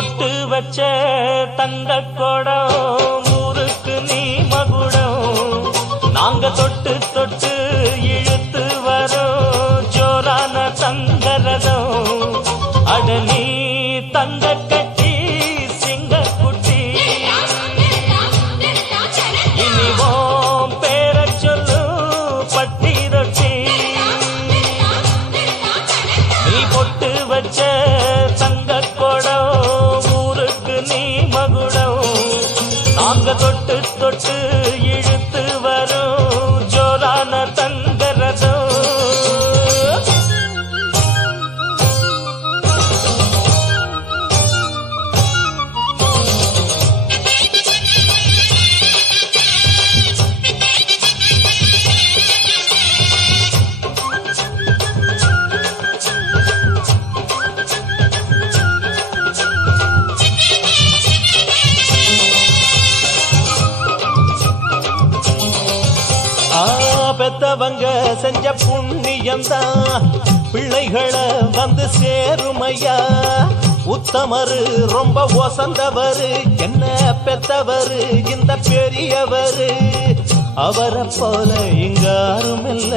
பொட்டு வச்ச தங்க கொடம் ஊருக்கு நீ மகுடம் நாங்க தொட்டு தொட்டு இழுத்து வரோம் ஜோரான தங்கரதம் அட நீ தங்க கட்டி சிங்க குட்டி இனிவோம் பேர சொல்லு பட்டி ரொட்டி நீ பொட்டு வச்ச தங்க கொடம் ஊருக்கு நீ மகுடம் நாங்க தொட்டு தொட்டு இழுத்து வரும் ஜோரான தங்கரதம் பெத்தவங்க செஞ்ச புண்ணியம்தான் பிள்ளைகளை வந்து சேருமையா உத்தமரு ரொம்ப ஒசந்தவரு என்ன பெத்தவரு இந்த பெரியவரு அவரை போல இங்காரும் இல்ல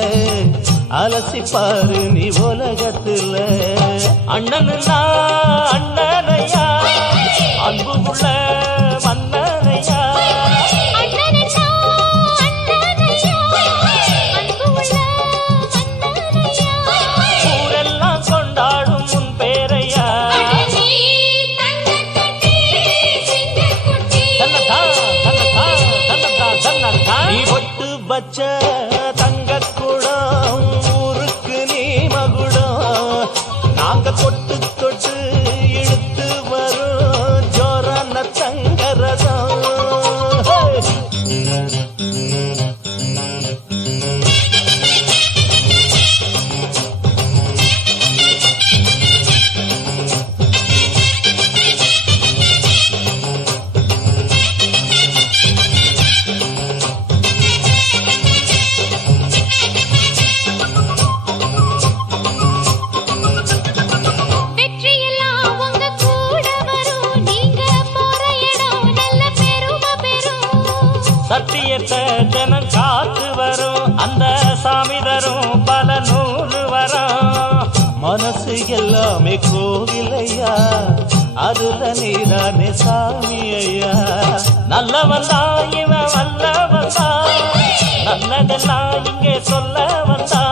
அலசிப்பாரு நீ உலகத்துல அண்ணனுன்னா அண்ணனையா அன்பு உள்ள மன்னனையா வச்ச தங்க குடம் ஊருக்கு நீ மகுடம் நாங்க தொட்டு தொட்டு இழுத்து வரும் ஜோரான தங்கரதம் சத்தியத்தை ஜனம் காத்து வரும் அந்த சாமி தரும் பல நூறு வரும் மனசு எல்லாமே கோவிலையா அதுல நீதானே சாமி ஐயா நல்லவன் தான் இவன் வல்லவன் தான் நல்லதெல்லாம் இங்கே சொல்ல வந்தா